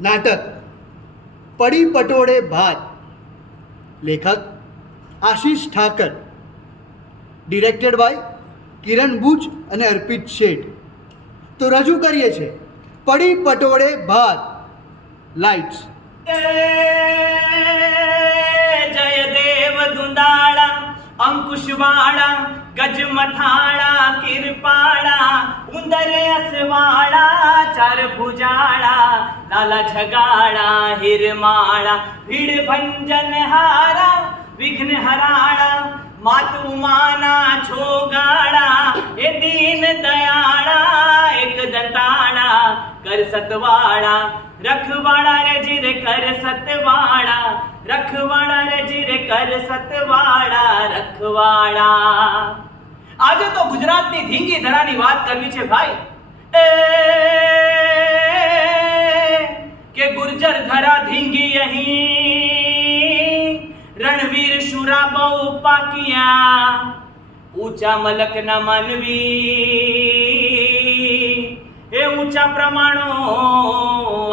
નાટક પડી પટોળે ભાત, લેખક આશીષ ઠાકર, ડિરેક્ટેડ બાય કિરણ બુચ અને અર્પિત શેઠ. તો રજૂ કરીએ છીએ પડી પટોળે ભાત. લાઇટ્સ. જયદેવ દુંદાળા અંકુશવાળા ગજમઠાળા કિરપાળા ઉંદરે અસવાળા ચાર ભુજાળા લાલા છગાળા હિરમાળા ભીડ ભંજન હારા વિઘ્ન હરાળા માતુ માના છોગાળા એ દીન દયાળા એક દંતાળા કર સતવાળા રખવાળા રે જીરે કર સતવાળા રખવાળા રે જીરે કર સતવાળા રખવાળા. આજે તો ગુજરાતની ધીંગી ધરાની વાત કરવી છે ભાઈ. કે ગુર્જર ધરા ધીંગી અહીં રણવીર શુરા બહુ પાકિયા ઊંચા મલક ના માનવી એ ઊંચા પ્રમાણો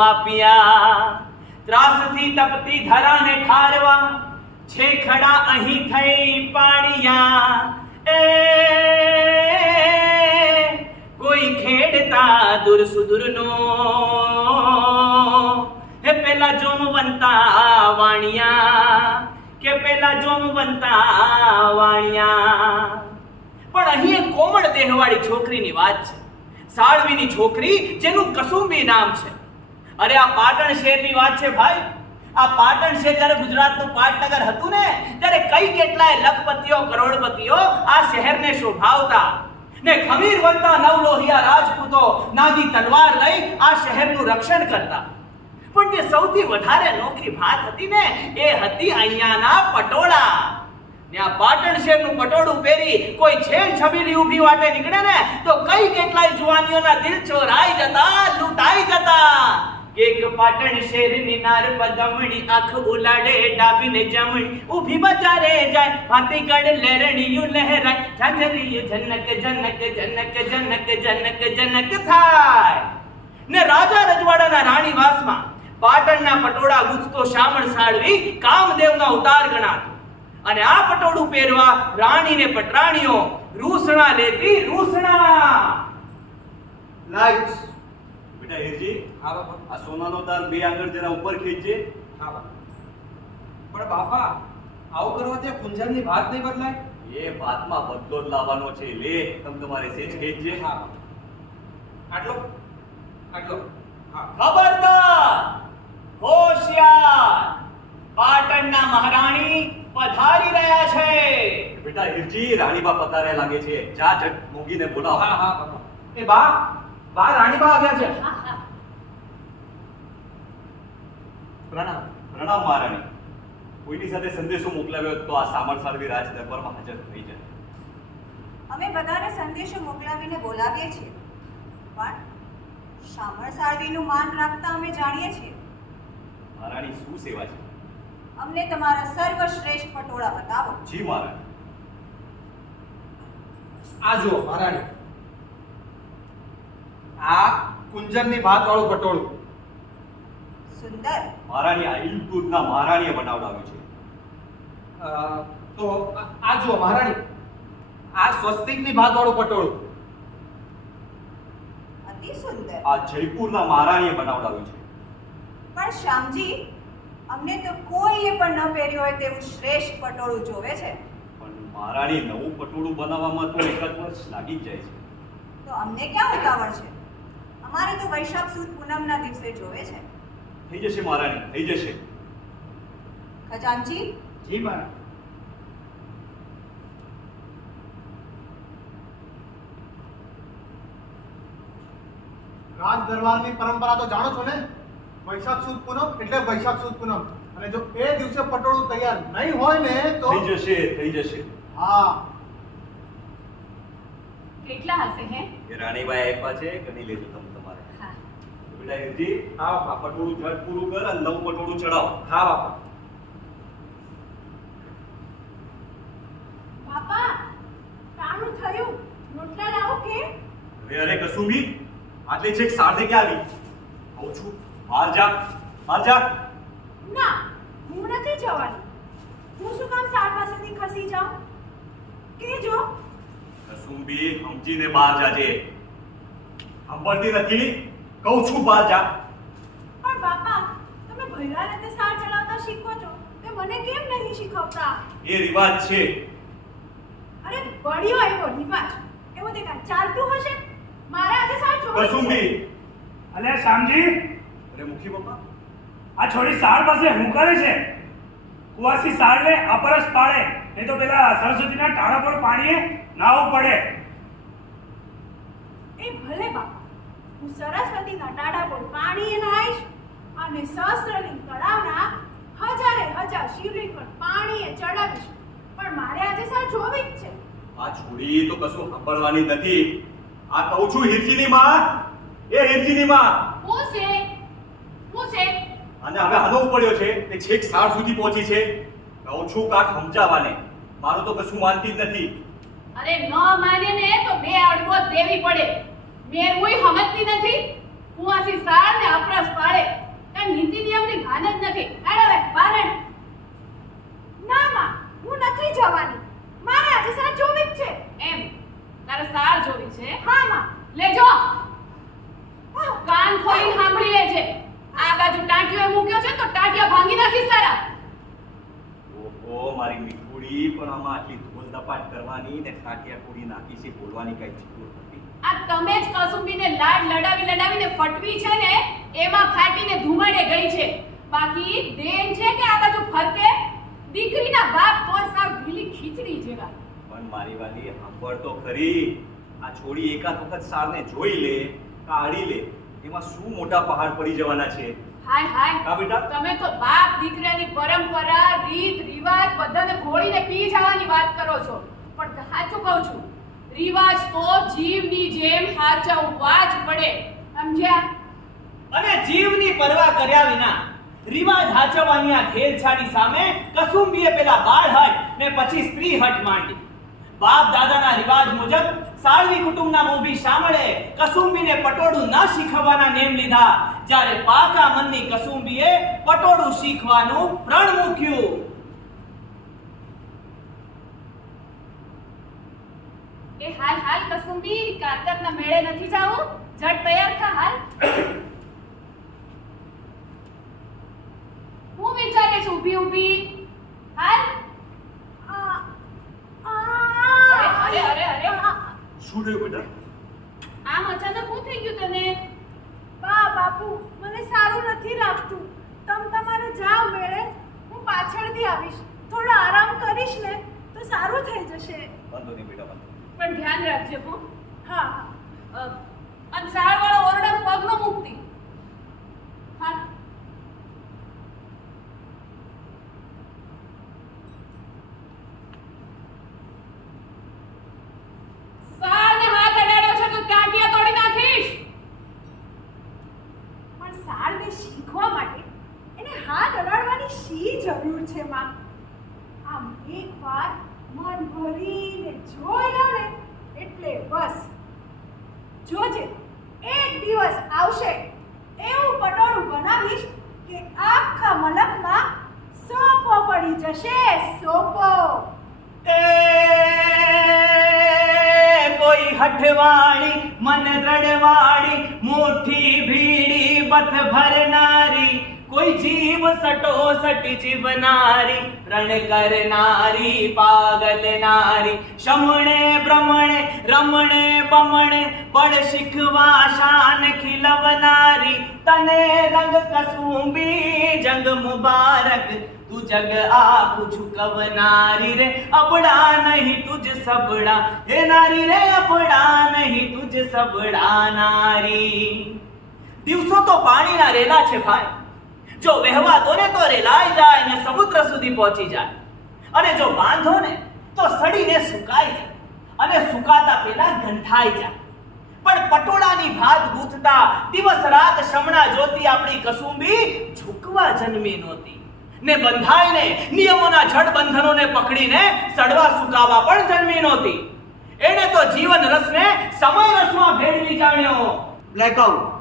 આપ્યા. ત્રાસથી તપતી ધરાને ઠારવા છે ખડા અહીં થઈ પાડિયા. એ કોઈ ખેડતા દૂર સુદૂરનો હે પેલા જોમવંતા વાણિયા કે પેલા જોમવંતા વાણિયા. પણ અહીં એક કોમળ દેહવાળી છોકરીની વાત છે, સાળવીની છોકરી જેનું કસુંબી નામ છે. અરે આ પાટણ શહેરની વાત છે ભાઈ. આ પાટણ શહેર જ્યારે ગુજરાતનું પાટનગર હતું ને ત્યારે કઈ કેટલાય લખપતિઓ કરોડપતિઓ આ શહેરને શોભાવતા ને ખમીર વંતા નવલોહિયા રાજપૂતો નાગી તલવાર લઈ આ શહેરનું રક્ષણ કરતા. પણ જે સૌથી વધારે નોખી વાત હતી ને એ હતી અહીંયાના પટોળા. ને આ પાટણ શહેરનું પટોળું પહેરી કોઈ છેલ છબીલી ઊભી વાટે નીકળે ને તો કઈ કેટલાય જુવાનીઓના દિલ ચોરાઈ જતા, લૂંટાઈ જતા. એક પાટણ શહેરની નાર પદમણી આંખ ઉલાડે ડાબીને જમણી ઊભી બજારે જાય ભાતી કડ લેરણીયું લહેરાય ઝાંઝરીયું જનક જનક જનક જનક જનક જનક થાય. ને રાજા રજવાડાના રાણીવાસમાં પાટણના પટોળા ગુજતો શામળ સાળવી કામદેવના ઉતાર ગણાતો. અને આ પટોળું પહેરવા રાણીને પટરાણીઓ રૂસણા લેતી રૂસણા. લાઇટ્સ. બેટા હીરજી, આ સોનાનો તાર બે આંગળ જરા ઉપર ખેંચજે. હા બાપા. પણ બાપા આવું કરવાથી કુંજરની વાત નહીં બદલાય? એ વાતમાં બદલો જ લાવવાનો છે. લે તમારે સેજ ખેંચજે. હા આટલો આટલો. હા ખબરદાર, હોશિયાર, પાટણના મહારાણી પધારી રહ્યા છે. બેટા હીરજી, રાણીબા પધાર્યા લાગે છે. જા ઝટ મોગીને બોલાવ. હા હા બાપા. એ બા રાણીબા આવ્યા છે. પ્રણામ. પ્રણામ મહારાણી. કોઈની સાથે સંદેશો મોકલાવ્યો તો આ સામળ સાળવી રાજ દરબારમાં હાજર થઈ જાય. અમે બધાને સંદેશો મોકલાવીને બોલાવીએ છીએ, પણ શામળ સાળવીનું માન રાખતા અમે જાણીએ છીએ. મહારાણી શું સેવા છે? અમને તમારા સર્વશ્રેષ્ઠ પટોળા બતાવો. જી મહારાણી. આ જુઓ મહારાણી, આ કુંજરની ભાત વાળું પટોળું. સુંદર. મહારાણી આ ઇલતુરના મહારાણીએ બનાવડાવ્યું છે. તો આ જુઓ મહારાણી, આ સ્વસ્તિકની ભાત વાળું પટોળું. અતિ સુંદર. આ જયપુરના મહારાણીએ બનાવડાવ્યું છે. પણ શ્યામજી, અમને તો કોઈએ પણ ન પહેર્યું હોય તેવું શ્રેષ્ઠ પટોળું જોવે છે. પણ મહારાણી નવું પટોળું બનાવવામાં તો એકાદ વર્ષ લાગી જ જાય છે. તો અમને ક્યાં ઉતાવળ છે? અમારે તો વૈશાખ સુદ પૂનમના દિવસે જોવે છે. થઈ જશે મહારાણી, થઈ જશે. ખજાનજી. જી મારા. રાજ દરબારની પરંપરા તો જાણો છો ને? વૈશાખ સુદ પૂનમ એટલે વૈશાખ સુદ પૂનમ. અને જો એ દિવસે પટોળું તૈયાર નહીં હોય ને તો થઈ જશે, થઈ જશે. હા. કેટલા હશે હે? એ રાણીબાઈ આપ્યા છે, ગણી લેજો તમે તમારે. હા. બેટા હીરજી, હા આ પટોળું ઝટ પૂરું કર અને નવું પટોળું ચડાવો. હા બાપા. બાપા કાણું થયું, રોટલા લાવો કે? અરે અરે કસુંબી, આટલે છેક સાંજે ક્યાં આવી? આવું છું બહાર જા, બહાર જા. ના, હું નથી જવાની. હું શું કામ સાર પાસેથી ખસી જાઉં? કેજો. કસુંબી, સમજીને બહાર જાજે. સાંભળતી નથી? કહું છું બહાર જા. પણ બાપા, તમે ભૈરા રીતે સાર ચલાવતા શીખો છો, તે મને કેમ નહીં શીખવતા? એ રિવાજ છે. અરે બળ્યો એવો રિવાજ. એવું તે કાંઈ ચાલતું હશે? મારે આજે સાર જોવી છે. કસુંબી. અલે શામજી, અરે મુખી બાપા, આ છોડી સાર પાસે હું કરે છે? કુવાસી સારને અપરસ પાડે, નહીં તો પેલા સરસ્વતીના ટાળા પર પાણીએ નાવું પડે. એ ભલે બાપા, હું સરસ્વતીના ટાઢા પર પાણીએ નાહીશ અને સહસ્ત્રલિંગ તળાવના હજારે હજાર શિવલિંગ પર પાણીએ ચડાવીશ, પણ મારે આજે સાર જોવી જ છે. આ છોડી તો કશું સાંભળવાની નથી. આ કહું છું હિરજીની માં, એ હિરજીની માં. હું છે અને હવે હાલો પડ્યો છે તે છેક સાર સુધી પહોંચી છે. કહું છું કાક સમજાવાને, મારું તો કશું માનતી જ નથી. અરે ન માને ને તો બે અડવો દેવી પડે. મેરવુંય સમજતી નથી. કુવાસી સાર ને અપરસ પાડે, કાંઈ નીતિ નિયમની ભાન જ નથી. અરે બારણ. ના માં, હું નથી જવાની. મારે આજે સાર જોવી જ છે. એમ તારે સાર જોવી છે? હા માં, લેજો. કાન ખોલીને સાંભળી લેજે. આ બાજુ ટાંટિયો મૂક્યો છે તો ટાંટિયા ભાંગી નાખીશ તારા. ઓહો મારી મીઠુડી, પણ આમાં આટલી ધોલ ધપાટ કરવાની ને ટાટિયા કુડી નાખી છે બોલવાની કઈ જરૂર નથી. આ તમે જ કસુંબીને લાડ લડાવીને ફટવી છે ને, એમાં ફાટીને ધુમાડે ગઈ છે. બાકી દેન છે કે આ બાજુ ફરકે દીકરીના બાપ તો સાવ ઢીલી ખીચડી જેવા. પણ મારી વાલી સાંભળ તો ખરી. આ છોડી એકાદ વખત સારને જોઈ લે, કાઢી લે, એમાં શું મોટા પહાડ પડી જવાના છે. હાય કા બેટા? તમે તો બાપ દીકરાની પરંપરા રીત રિવાજ બધાને ઘોળીને પી જવાની વાત કરો છો. પણ સાચું કહું છું, રિવાજ તો જીવની જેમ સાચવવા જ પડે. સમજ્યા? અને જીવની પરવા કર્યા વિના રિવાજ હાચવવાની આ ખેલછાડી સામે કસુંબીએ પેલા બાળ હટ ને પછી સ્ત્રી હટ માંડી. બાપ દાદાના રિવાજ મુજબ સાળવી કુટુંબના મોભી શામળે કસુંબીને પટોળું ના શીખવવાના નેમ લીધા, જ્યારે પાકા મનની કસુંબીએ પટોળું શીખવાનું પ્રણ મૂક્યું. એ હાલ કસુંબી, કાતરના મેળે નથી જાવું? ઝટ તૈયાર થા હાલ. હું વિચારે છું ઊભી હાલ. અરે શું થયું બેટા? આમ અચાનક શું થઈ ગયું તને? બાપુ, મને સારું નથી લાગતું. તમારે જાઓ મેળે, હું પાછળથી આવીશ. થોડો આરામ કરીશ ને તો સારું થઈ જશે. વાંધો નહીં બેટા, વાંધો નહીં. પણ ધ્યાન રાખજે હો. હા. અને સાળવાળો ઓરડા પગ ન મૂકતી. હા. સાળને હાથ અડાડ્યો છે તો ટાંટિયા તોડી નાખીશ. પણ સાળને શીખવા માટે એને હાથ અડાડવાની શી જરૂર છે માં? આમ એકવાર મન ભરીને જોઈ લો ને એટલે બસ. જોજે, એક દિવસ આવશે એવું પટોળું બનાવીશ કે આખા મલકમાં સોપો પડી જશે. સોપો. એ કોઈ હઠવાળી મન દ્રઢવાળી મુઠ્ઠી ભીડી બથ ભરનારી, કોઈ જીવ સટો સટી જીવનારી, રણ કરનારી પાગલ નારી, શમણે બ્રહ્મણે રમણે બમણે બળ શીખવા શાન ખીલવનારી, તને રંગ કસુંબી જંગ મુબારક, તું જગ આખું ઝુકવનારી રે, અબડા નહીં તુજ સબડા, હે નારી રે અબડા નહીં તુજ સબડા નારી. દિવસો તો પાણીના રેલા છે ભાઈ. જો વહેવા દોરે તો રેલાઈ જાય ને સમુદ્ર સુધી પહોંચી જાય, અને જો બાંધો ને તો સડીને સુકાઈ જાય, અને સુકાતા પેલા ગંઠાઈ જાય. પણ પટોળાની ભાત ગૂંથતા દિવસ રાત શમણા જોતી આપણી કસુંબી ઝૂકવા જન્મી નહોતી, ને બંધાઈને નિયમોના જડ બંધનોને પકડીને સડવા સુકાવા પણ જન્મી નહોતી. એને તો જીવન રસને સમય રસમાં ભેળવી જાણ્યો. બ્લેકઆઉટ.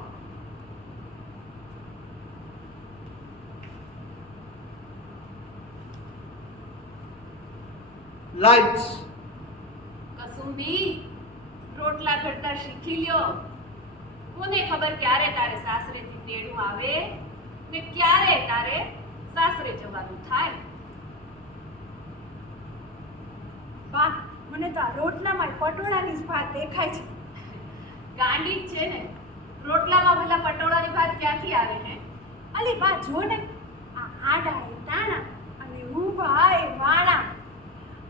લાઇટ્સ. કસુંબી રોટલા ઘડતા શીખી લ્યો. કોને ખબર ક્યારે તારે સાસરેથી તેડું આવે ને ક્યારે તારે સાસરે જવાનું થાય. બા, મને તો આ રોટલામાં પટોળાની જ ભાત દેખાય છે. ગાંડી જ છે ને, રોટલામાં ભલા પટોળાની ભાત ક્યાંથી આવે હે? અલી બા, જો ને, આ આડા એ તાણા અને ઊભા એ વાણા,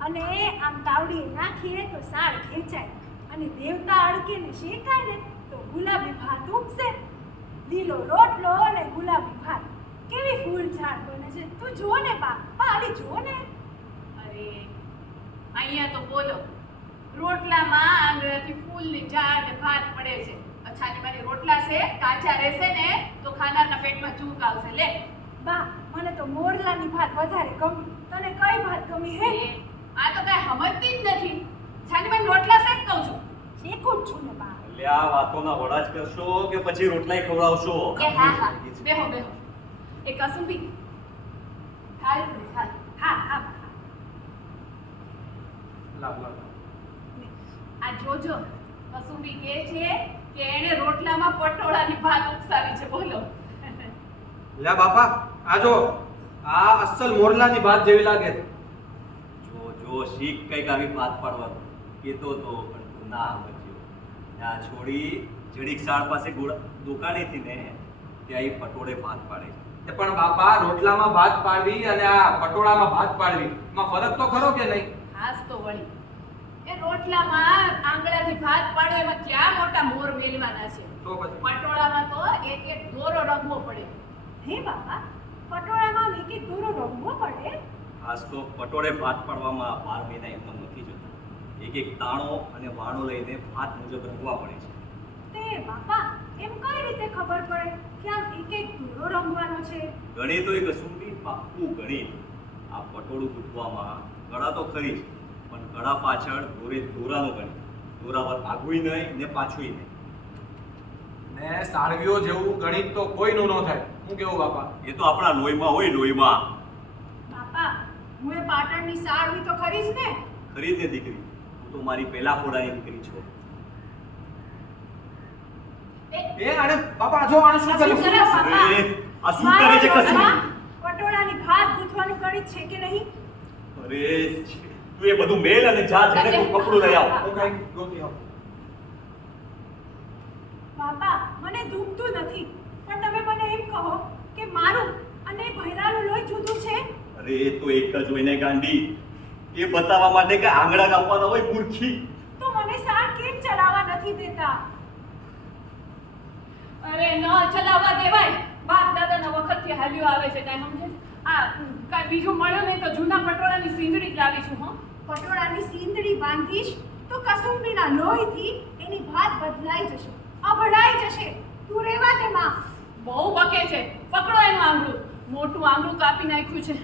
અને આમ તાવડીએ નાખીએ તો સાળ ખેંચાય, અને દેવતા અડકે ને શેકાય ને તો ગુલાબી ભાત ઉગશે. લીલો રોટલો અને ગુલાબી ભાત, કેવી ફૂલ ઝાડ બને છે. તું જો ને બા, અલી જો ને. અરે અહીંયા તો બોલો, રોટલામાં આંગળાથી ફૂલની ઝાડ ને ભાત પડે છે. અચ્છાની મારી રોટલા છે, કાચા રહેશે ને તો ખાનારના પેટમાં ચૂક આવશે. લે બા, મને તો મોરલાની ભાત વધારે ગમી. તને કઈ ભાત ગમી હે? આ તો કઈ સમજતી જ નથી. છાની મારી રોટલા શેક કહું છું. શેકું જ છું ને બા. એટલે આ વાતોના વડા જ કરશો કે પછી રોટલાય ખવડાવશો? એ હા હા, બેહો બેહો. એ કસુંબી હાલ હાલ. હા હા. લાવ લાવ. આ જોજો, કસુંબી કહે છે કે એણે રોટલામાં પટોળાની ભાત ઉપસાવી છે. બોલો. લે બાપા, આ જો, આ અસલ મોરલાની ભાત જેવી લાગે છે. જો શીખ કઈક આવી ભાત પાડવાનું કેતો તો પણ તું ના સમજ્યો. આ છોડી જડીક સાળ પાસે દુકાનેથી ને ત્યાં ઈ પટોળે ભાત પાડે છે. તે પણ બાપા, રોટલામાં ભાત પાડવી અને આ પટોળામાં ભાત પાડવી એમાં ફરક તો ખરો કે નહીં? હાસ તો વળી, એ રોટલામાં આંગળાથી ભાત પાડો એમાં ક્યાં મોટા મોર મેલવાના છે. તો પછી પટોળામાં તો એક એક દોરો રંગવો પડે. હે બાપા, પટોળામાં એક એક દોરો રંગવો પડે? ખાસ તો પટોળે ભાત પાડવામાં 12 મહિના એમ નથી જતા. એક એક તાણો અને વાણો લઈને ભાત મુજબ રંગવા પડે છે. તે બાપા, એમ કઈ રીતે ખબર પડે કે આમ એક એક દોરો રંગવાનો છે? ગણિત તો એક કસુંબી પાક્કું ગણિત. આ પટોળું ગૂંથવામાં ગળા તો ખરી જ, પણ ગળા પાછળ દોરાનું ગણિત. દોરા પર આગુંય નહીં ને પાછુંય નહીં. ને સાળવીઓ જેવું ગણિત તો કોઈનું ન થાય. હું કેવું બાપા? એ તો આપણા લોહીમાં હોય, લોહીમાં. બાપા, હું એ પાટણની સાળવી તો ખરી જ ને? ખરી જ ને દીકરી, હું તો મારી પહેલા ખોડાની દીકરી છું. એ આને બાપા, જો આને શું આ શું કર્યું? કરે બાપા? અરે, આ શું કરે છે કસુંબી? પટોળાની ભાત ગૂંથવાનું ગણિત છે કે નહીં? અરે તું એ બધું મેલ અને જા જઈને તું કપડું લઈ આવ. હું કઈ ગોતી આવું. બાપા, મને દુખતું નથી, પણ તમે મને એમ કહો કે મારું અને ભૈરાનું લોહી જુદું છે? અરે એ તો એક જ હોય ને ગાંડી. એ બતાવવા માટે કે આંગળા કાપવાના હોય મૂર્ખી. તો મને સાળ કેમ ચલાવવા નથી દેતા? અરે ન ચલાવવા દેવાય. બાપ દાદાના વખતથી હાલ્યું આવે છે. કાંઈ સમજે? આ કાંઈ બીજું મળ્યું નહીં તો જૂના પટોળાની સીંદડી જ લાવી છું. હો, પટોળાની સીંદડી બાંધીશ તો કસુંબીના લોહીથી એની ભાત બદલાઈ જશે, અભડાઈ જશે. તું રહેવા દે માં. બહુ બકે છે. પકડો એનું આંગળું. મોટું આંગળું કાપી નાખ્યું છે.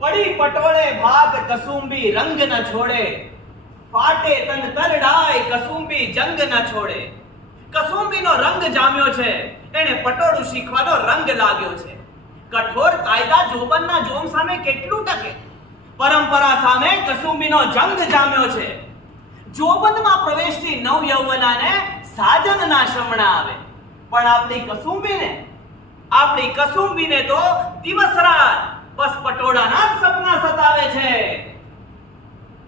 પડી પટોળે ભાત કસુંબી રંગ ન છોડે, ફાટે તન તરડાય કસુંબી જંગ ન છોડે. કસુંબીનો રંગ જામ્યો છે, એને પટોળું શીખવાનો રંગ લાગ્યો છે. કઠોર કાયદા જોબનના જોમ સામે કેટલું ટકે? પરંપરા સામે કસુંબીનો જંગ જામ્યો છે. જોબનમાં પ્રવેશતી નવ યૌવનાને સાજનના શમણા આવે, પણ આપણી કસુંબીને તો દિવસ રાત બસ પટોળાના જ સપના સતાવે છે.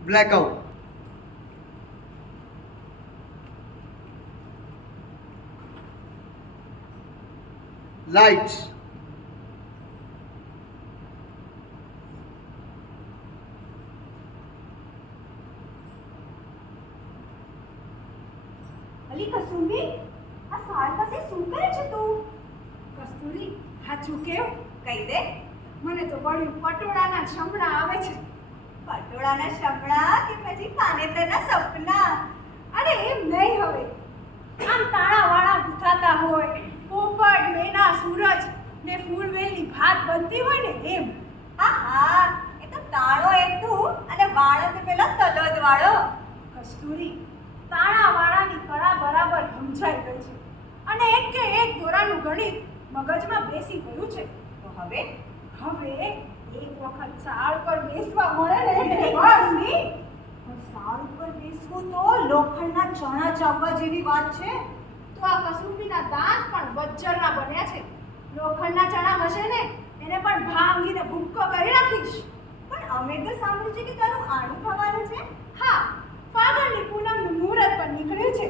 બ્લેકઆઉટ. લાઇટ્સ. અલી કસુંબી, આ સાળ પાસે શું કરે છે તું? કસ્તુરી, હાચું કેવ? કહી દે. મને તો વળ્યું પટોળાના શમણા આવે છે. પટોળાના શમણા કે પછી પાનેતરના સપના? અરે એમ નહીં હવે. આમ તાળાવાળા ગુથાતા હોય, પોપટ, મેના, સૂરજ ને ફૂલવેલની ભાત બનતી હોય ને એમ. હા, એ તો તાળો એક તું અને વાળો તો પેલો તલોદ વાળો. કસ્તુરી, તાળાવાળાની કળા બરાબર સમજાઈ ગઈ છે અને એક કે એક દોરાનું ગણિત મગજમાં બેસી ગયું છે. તો હવે હવે એક વખત સાળ પર બેસવા મળે ને એટલે બસ નહીં. પણ સાળ ઉપર બેસવું તો લોખંડના ચણા ચાવવા જેવી વાત છે. તો આ કસુંબીના દાંત પણ વજ્જરના બન્યા છે. લોખંડના ચણા હશે ને એને પણ ભાંગીને ભૂક્કો કરી નાખીશ. પણ અમે તો સાંભળ્યું છે કે તારું આણું થવાનું છે. હા, ફાગણની પૂનમનું મુહૂર્ત પણ નીકળ્યું છે.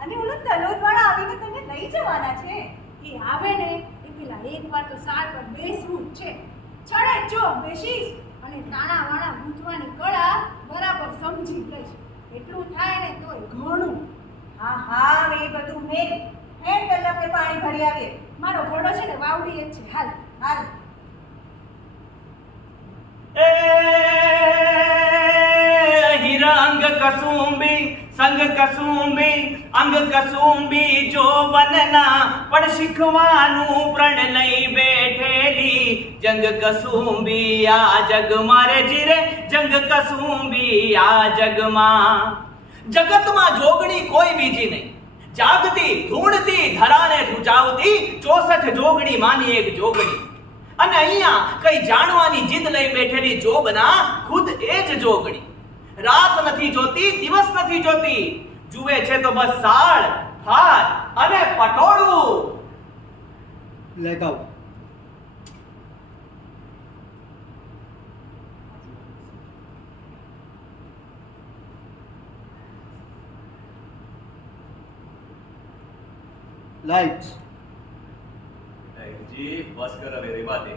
અને ઓલું તલોદવાળા આવીને તને લઈ જવાના છે. એ આવે ને એ પેલા એકવાર તો સાળ પર બેસવું જ છે. છડે ચોક બેસીશ અને તાણા વાણા ગૂંથવાની કળા બરાબર સમજી લઈશ. એટલું થાય ને તોય ઘણું. હા હા એ બધું મેં હેડ પહેલા આપણે પાણી ભરી આવીએ. મારો ઘોડો છે ને વાવડી જ છે. હાલ હાલ. એ હિરંગ કસુંબી સંગ કસુંબી અંગ કસુંબી જો બનના પણ શીખવાનું પ્રણ લઈ બેઠેલી જંગ કસુંબી આ જગ મારે જીરે જંગ કસુંબી આ જગમાં. જગતમાં જોગણી કોઈ બીજી નહીં. જાગતી ધૂણતી ધરાને ધ્રુજાવતી 64 જોગણી માની એક જોગણી. અને અહીંયા કઈ જાણવાની જીદ લઈ બેઠેલી જોગના ખુદ એ જ જોગણી. રાત નથી જોતી, દિવસ નથી જોતી, જુએ છે તો બસ સાળ, હાર અને પટોળું. blackout, lights, જી બસ કર હવે રેવા દે.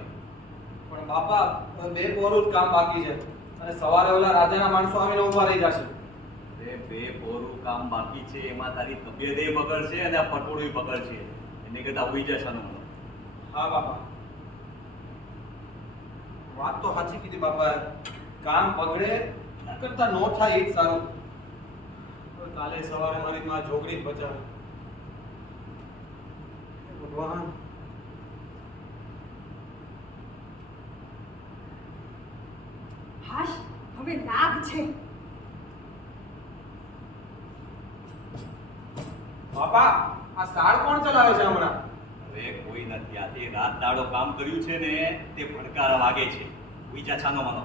પણ બાપા બે પોરું જ કામ બાકી છે અને સવારે ઓલા રાજાના માણસો આવીને ઊભા રહી જશે. અરે બે પોરું કામ બાકી છે એમાં તારી તબિયત એ બગડશે અને આ પટોળું બગડશે. એને કરતા ઉઈ જશે આનું મને. હા બાપા, વાત તો સાચી કીધી બાપા. કામ બગડે કરતા નો થાય એ જ સારું. હવે કાલે સવારે મારી માં જોગણી જ બચાવે. ભગવાન, હાશ, હવે લાગ છે. બાપા આ સાળ કોણ ચલાવે છે હમણાં? હવે કોઈ નથી. આ તે રાત દાડો કામ કર્યું છે ને તે ભડકારા વાગે છે. ઉઈ જા છાનો માનો.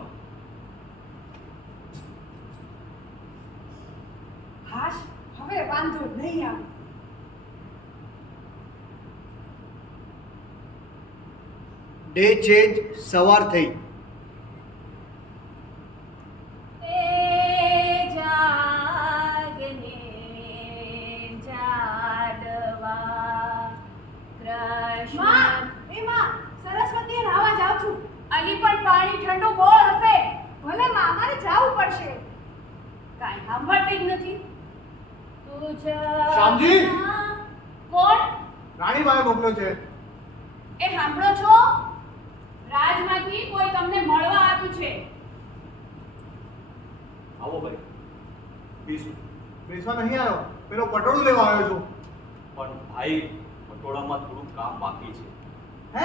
હાશ, હવે વાંધો નહીં આવે. day change, સવાર થઈ. એ જાગને જાડવા કૃષ્ણ. માં, એ માં, સરસ્વતીએ નાહવા જાઉં છું. અલી પણ પાણી ઠંડુ બહુ હશે. ભલે માં, અમારે જાવું પડશે. કાંઈ સાંભળતી જ નથી. શ્યામજી! કોણ? રાણીબાએ મોકલ્યો છે. એ સાંભળો છો? રાજમાંથી કોઈ તમને મળવા આવ્યું છે. આવો ભાઈ, બીજું બેસવા નહીં આવ્યો, પેલો પટોળું લેવા આવ્યો છું. પણ ભાઈ પટોળામાં થોડું કામ બાકી છે. હે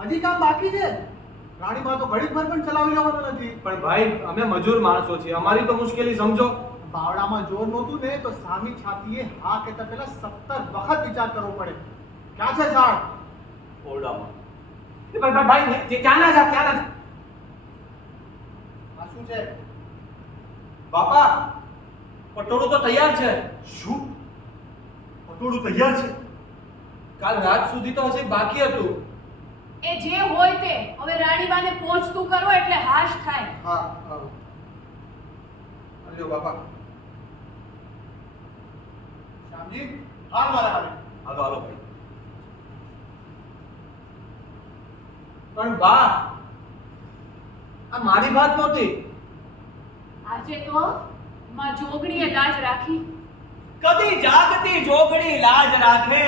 હજી કામ બાકી છે? રાણીબા તો ઘડીક ભર પણ ચલાવી લેવાના નથી. પણ ભાઈ અમે મજૂર માણસો છીએ, અમારી તો મુશ્કેલી સમજો. બાવડામાં જોર નહોતું ને તો સામી છાતીએ હા કહેતા પહેલા 17 વખત વિચાર કરવો પડે. ક્યાં છે સાળ? ઓરડામાં. ભાઈ ક્યાં ના જા, ક્યાં ના જા. આ શું છે? બાપા પટોળું તો તૈયાર છે. શું પટોળું તૈયાર છે? કાલ રાત સુધી તો હજી બાકી હતું. એ જે હોય તે હવે રાણીબાને પહોંચતું કરો એટલે હાશ થાય. હા હા. અલ્યો બાપા. શ્યામજી હાલ મારા હાલે. હાલો હાલો ભાઈ. પણ બા આ મારી વાત નહોતી. આજે તો માં જોગણીએ લાજ રાખી. કદી જાગતી જોગણી લાજ રાખે,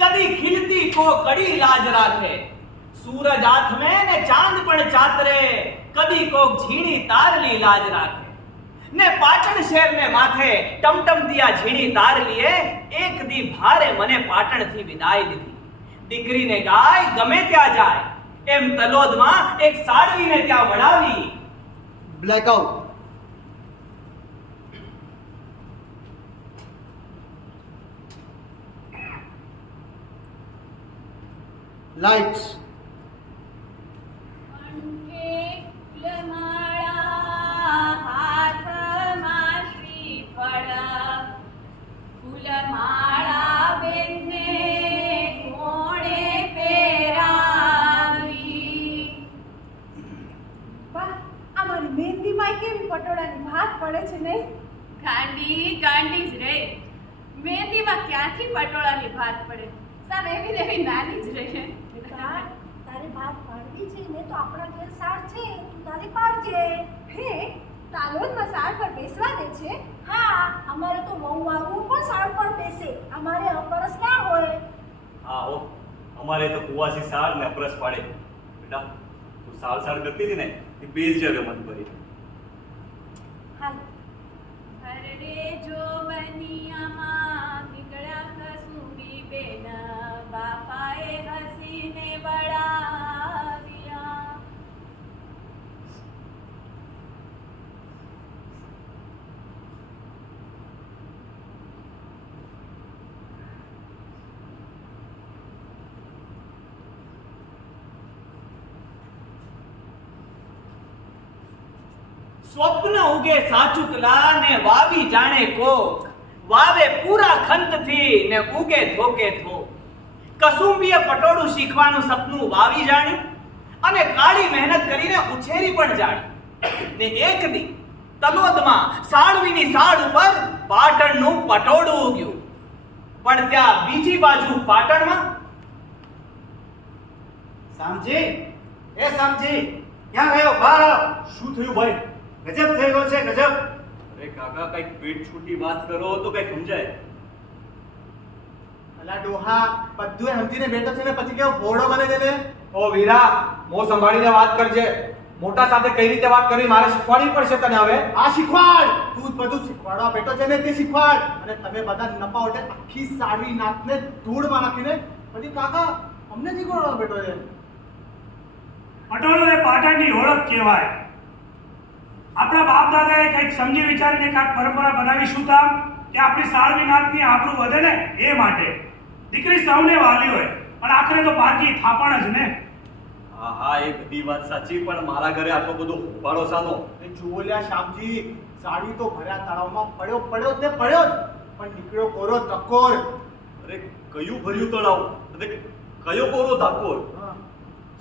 કદી ખીલતી કોકડી લાજ રાખે. સૂરજ આથમે ને ચાંદ પણ ચાતરે, કદી કોક ઝીણી તારલી લાજ રાખે. ને પાટણ શહેર ને માથે ટમટમતી આ ઝીણી તારલીએ એક દી ભારે મને પાટણથી વિદાય લીધી. દીકરીને ગાય ગમે ત્યાં જાય એમ તલોદમાં એક સાડવીને ત્યાં વળાવી. blackout, lights, પણ કે ગાંડી જ રહે. મહેંદીમાં ક્યાંથી પટોળાની ભાત પડે? સાવ એવી ને એવી નાની જ રહે. બેટા, તારે ભાત પાડવી છે ને તો આપણા ઘેર સાળ છે, તું તારે પાડજે. હે તાલોદમાં સાળ પર બેસવા દે છે? હા, અમારે તો વહુ વાળું પણ સાળ પર બેસે, અમારે અપરસ ના હોય. હા હો, અમારે તો કુવાસી સાળ ને અપરસ પાડે. બેટા તું સાળ સાળ કરતી હતી ને એ બેસ જગે મન કરી. હાલ. અરે જો બનિયામાં નીકળ્યા કસુંબી બેન, બાપાએ હસીને વળાવ્યા. સ્વપ્ન ઉગે સાચુકલા ને વાવી જાણે કોક, વાવે પૂરા ખંતથી ને ઉગે ધોકે ધોક. કસુંબીએ પટોળું શીખવાનું સપનું વાવી જાણ્યું અને કાળી મહેનત કરીને ઉછેરી પણ જાણી. ને એક દી તલોદમાં સાળવીની સાળ ઉપર પાટણનું પટોળું ઉગ્યું. પણ ત્યાં બીજી બાજુ પાટણમાં સમજી એ સમજી ક્યાં ગયો? બહાર આવ. શું થયું ભાઈ? ગજબ થઈ ગયો છે, ગજબ. અરે કાકા કઈક પેટ છૂટી વાત કરો તો કઈક સમજાય. અલા ડોહા, બધું સમજીને બેઠો છે ને પછી કેવો ભોળો બને છે ને? ઓ વીરા, મોં સંભાળીને વાત કરજે. મોટા સાથે કઈ રીતે વાત કરવી મારે શીખવાડવી પડશે તને હવે. આ શીખવાડ, તું જ બધું શીખવાડવા બેઠો છે ને તે શીખવાડ. અને તમે બધા નપાવટે આખી સાડી નાકને ધૂળમાં નાખીને પછી કાકા અમને શીખવાડવા બેઠો છે. પટોળું એ પાટણની ઓળખ કહેવાય. આપણા બાપ દાદાએ કંઈક સમજી વિચારીને કાંઈક પરંપરા બનાવી શું કામ? કે આપણી સાળવી નાતની આબરૂ વધે ને એ માટે. દીકરી સૌને વાલી હોય પણ આખરે તો પારકી થાપણ જ ને. હા હા, એ બધી વાત સાચી, પણ મારા ઘરે આટલો બધો હોબાળો સાનો? એ જુઓ લ્યા શ્યામજી, સાડી તો ભર્યા તળાવમાં પડ્યો તે પડ્યો જ, પણ નીકળ્યો કોરો ટકોર. અરે કયું ભર્યું તળાવ અને કયો કોરો ધાકોર? હા.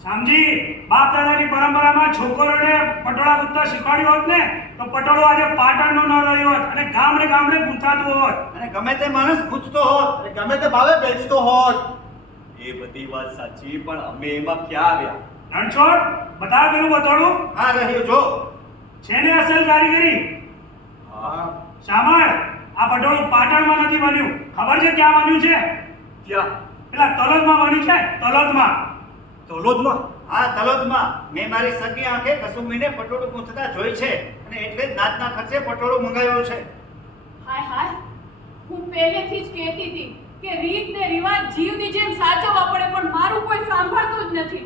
શામજી, બાપ દાદાની પરંપરામાં છોકરોને પટોળા ગુંથતા શીખવાડ્યું હોત ને તો પટોળું આજે પાટણનું ન રહ્યું હોત અને ગામડે ગામડે ગૂંથાતું હોત. અને ગમે તે માણસ પૂછતો હોત. અને ગમે તે ભાવે બેચતો હોત. એ બધી વાત સાચી, પણ અમે એમાં ક્યાં આવ્યા? રણછોડ, બતાવ પેલું પટોળું. હા રહ્યું જો. છે ને અસલ કારીગરી? હા. શામળ, આ પટોળું પાટણમાં નથી બન્યું, ખબર છે ક્યાં બન્યું છે? ક્યાં? પેલા તલોદમાં બન્યું છે, તલોદમાં. તલોદમાં? આ તલોદમાં મેં મારી સગી આંખે કસુંબીને પટોળું ગૂંથતા જોઈ છે અને એટલે જ નાતના ખર્ચે પટોળું મંગાવ્યું છે. હાય હાય, હું પહેલેથી જ કહેતી હતી કે રીત ને રિવાજ જીવની જેમ સાચવવા પડે, પણ મારું કોઈ સાંભળતું જ નથી.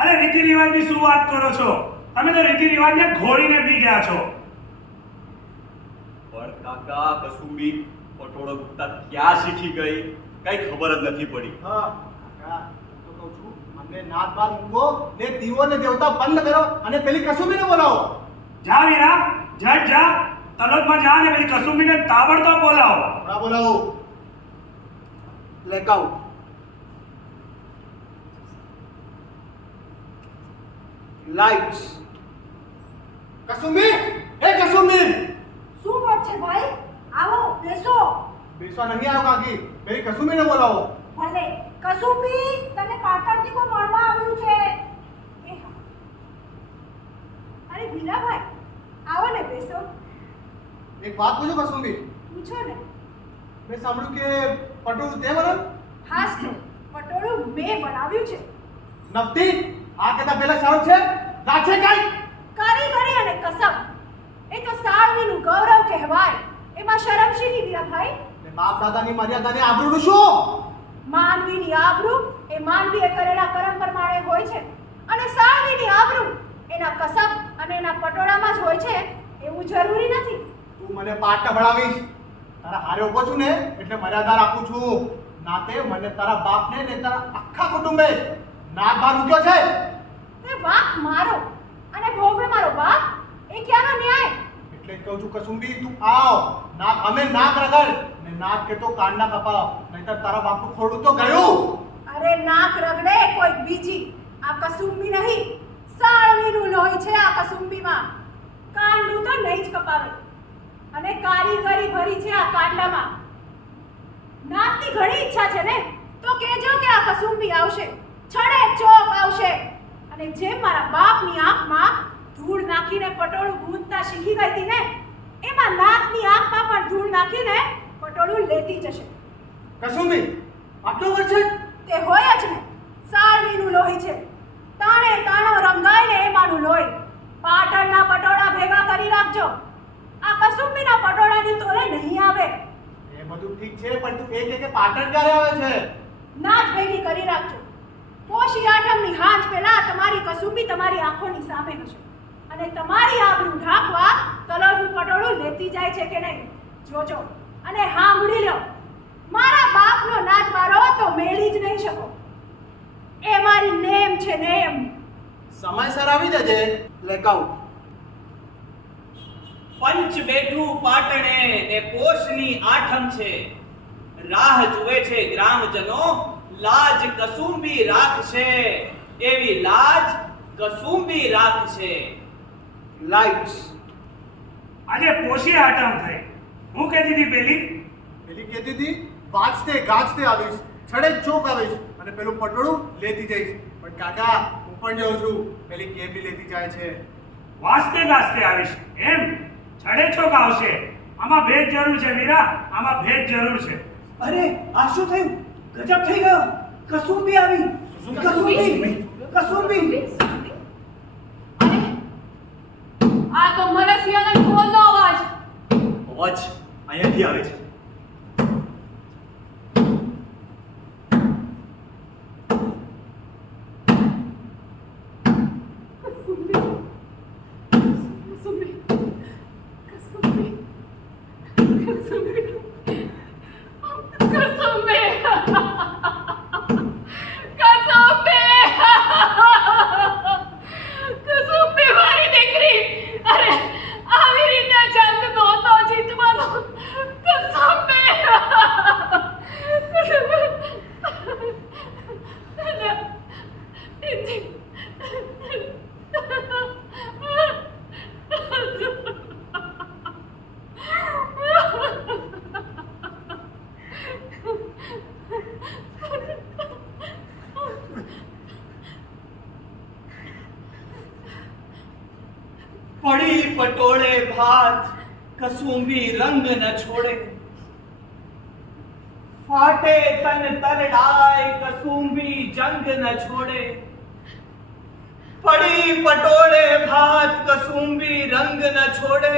અરે રીતિ રિવાજની શું વાત કરો છો? તમે તો રીતિ રિવાજને ઘોડીને પી ગયા છો. પણ કાકા કસુંબી પટોળો ગુંથતા ક્યાં શીખી ગઈ? કઈ ખબર જ નથી પડી. હા કાકા, હું તો કહું છું, અમને નાત બાર મૂકો ને દીવો ને દેવતા બંધ કરો અને પેલી કસુંબીને બોલાવો. જા વીરા, જા જા, તલોદમાં જા ને પેલી કસુંબીને તાબડતોબ બોલાવો. હમણાં બોલાવો. Black out. લાઇટ્સ. કસુંબી, એ કસુંબી! શું વાત છે ભાઈ? આવો, બેસો. બેસવા નહીં આવ્યો કાકી, પેલી કસુંબીને બોલાવો. ભલે. કસુંબી, તને પાટણથી કોઈ મળવા આવ્યું છે. એ હા. અરે ભીલાભાઈ, આવો ને બેસો. એક વાત પૂછો કસુંબી, પૂછો ને. મેં સાંભળ્યું કે પટોળું તે બનાવ્યું? હાસ તો પટોળું મેં બનાવ્યું છે. નફતી, આ કહેતા પહેલા સારું છે? ના છે કાંઈ? કારીગરી અને કસમ એ તો સાળવીનું ગૌરવ કહેવાય. એમાં શરમ શીની વીરાભાઈ? ને બાપ દાદાની મર્યાદાને આબરૂનું શું? માનવીની આબરૂ એ માનવીએ કરેલા કર્મ પ્રમાણે હોય છે અને સાળવીની આબરૂ એના કસબ અને એના પટોળામાં જ હોય છે એવું જરૂરી નથી. તું મને પાઠ ભણાવીશ. તારા હારે ઊભો છું ને એટલે મર્યાદા રાખું છું. નાતે મને તારા બાપને ને તારા આખા કુટુંબે નાક બાર મૂક્યો છે. તે વાંક મારો અને ભોગવે મારો બાપ, એ ક્યાંનો ન્યાય? એટલે જ કહું છું કસુંબી, તું આવ. નાક અમે નાક રગડ ને નાક કે તો કાંડા કપાવ, નહીંતર તારા બાપનું ખોડું તો ગયું. અરે નાક રગડે કોઈ બીજી, આ કસુંબી નહીં, સાળવીનું લોહી છે આ કસુંબીમાં. કાંડું તો નહીં જ કપાવે. અને કારીગરી ભરી છે આ કાંડામાં. નાતની ઘણી ઈચ્છા છે ને, તો કહેજો કે આ કસુંબી આવશે, છડે ચોક આવશે, અને જેમ મારા બાપની આંખમાં ધૂળ નાખીને પટોળું ગૂંથતા શીખી ગઈ હતી ને, એમાં નાતની આંખમાં પણ ધૂળ નાખીને પટોળું લેતી જશે. કસુંબી આટલો વચ્ચે તે હોય જ ને, સાળવીનું લોહી છે, તાણે તાણો રંગાય ને એમાંનું લોહી. પાટણના પટોળા ભેગા કરી રાખજો, આ કસુંબીના પટોળાની તોરે નહીં આવે. એ બધું ઠીક છે, પણ તું કે પાટણ ક્યારે આવે છે? નાચ ભેગી કરી રાખજો. પોષી આઠમની હાંજ પહેલા તમારી કસુંબી તમારી આંખોની સામે હશે, અને તમારી આબરૂ ઢાંકવા કલરનું પટોળું લેતી જાય છે કે નહીં જોજો. અને સાંભળી લો, મારા બાપનો નાચ મારો તો મેલી જ નહીં શકો. એ મારી નેમ છે, નેમ. સમયસર આવી જજે. બ્લેકઆઉટ. પંચ બેઠું પાટણે ને પોષની આઠમ છે, રાહ જુએ છે ગ્રામજનો, લાજ કસુંબી રાખશે, એવી લાજ કસુંબી રાખશે. લાઇટ્સ. આજે પોષી આટમ થઈ. હું કહેતી હતી પેલી કહેતી હતી વાંચતે ગાજતે આવીશ, છડે ચોક આવીશ, અને પેલું પટોળું લેતી જઈશ. પણ કાકા હું પણ જાઉં છું, પેલી કેબી લેતી જાય છે. વાસ્તે ગાસ્તે આવીશ એમ? છડે ચોક આવશે. આમાં ભેદ જરૂર છે વીરા, આમાં ભેદ જરૂર છે. અરે આ શું થયું? ગજબ થઈ ગયો. કસુંબી આવી. કસુંબી. અરે આ તો મરસિયાના ઢોલનો અવાજ. અવાજ અહીંયાથી આવે છે. પડી પટોળે ભાત કસુંબી રંગ ન છોડે, ફાટે તન તરડાય કસુંબી જંગ ન છોડે. પડી પટોળે ભાત કસુંબી રંગ ન છોડે,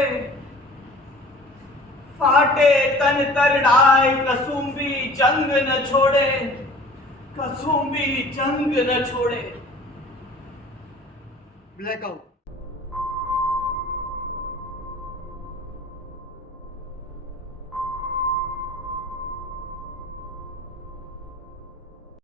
ફાટે તન તરડાય કસુંબી જંગ ન છોડે, કસુંબી જંગ ન છોડે. બ્લેકઆઉટ.